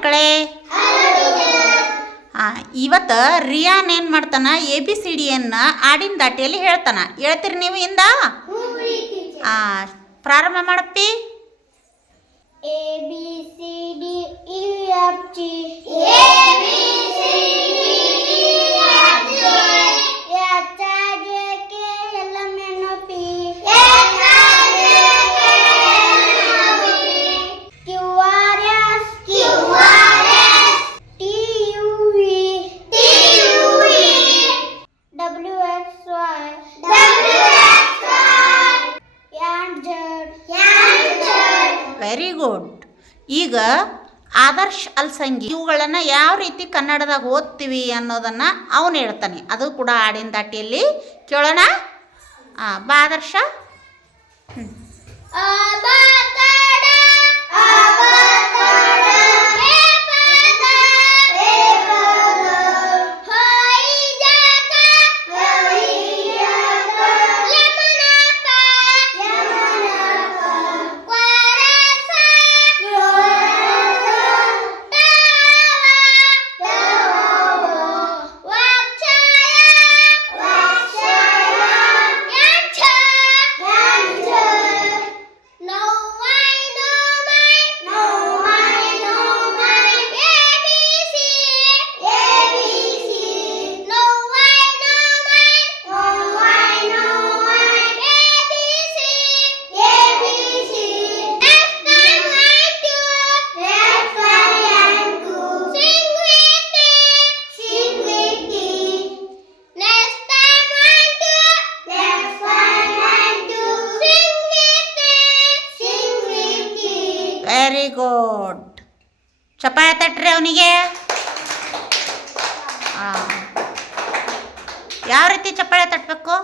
ಮಕ್ಕಳೇ? ಇವತ್ತು ರಿಯಾನ್ ಏನು ಮಾಡ್ತಾನ ABCD ಹಾಡಿನ ದಾಟಿಯಲ್ಲಿ ಹೇಳ್ತಾನ. ಹೇಳ್ತೀರಿ ನೀವು ಇಂದ? ಪ್ರಾರಂಭ ಮಾಡಪ್ಪಿ. ABCD EFG very good. ಈಗ ಆದರ್ಶ್ ಅಲ್ಸಂಗಿ ಇವುಗಳನ್ನು ಯಾವ ರೀತಿ ಕನ್ನಡದಾಗ ಓದ್ತೀವಿ ಅನ್ನೋದನ್ನು ಅವನು ಹೇಳ್ತಾನೆ. ಅದು ಕೂಡ ಹಾಡಿನ ದಾಟಿಯಲ್ಲಿ ಕೇಳೋಣ. ಬಾ ಆದರ್ಶ. Very good. ಚಪ್ಪಾಳೆ ತಟ್ರಿ ಅವನಿಗೆ. ಯಾವ ರೀತಿ ಚಪ್ಪಾಳೆ ತಟ್ಟಬೇಕು?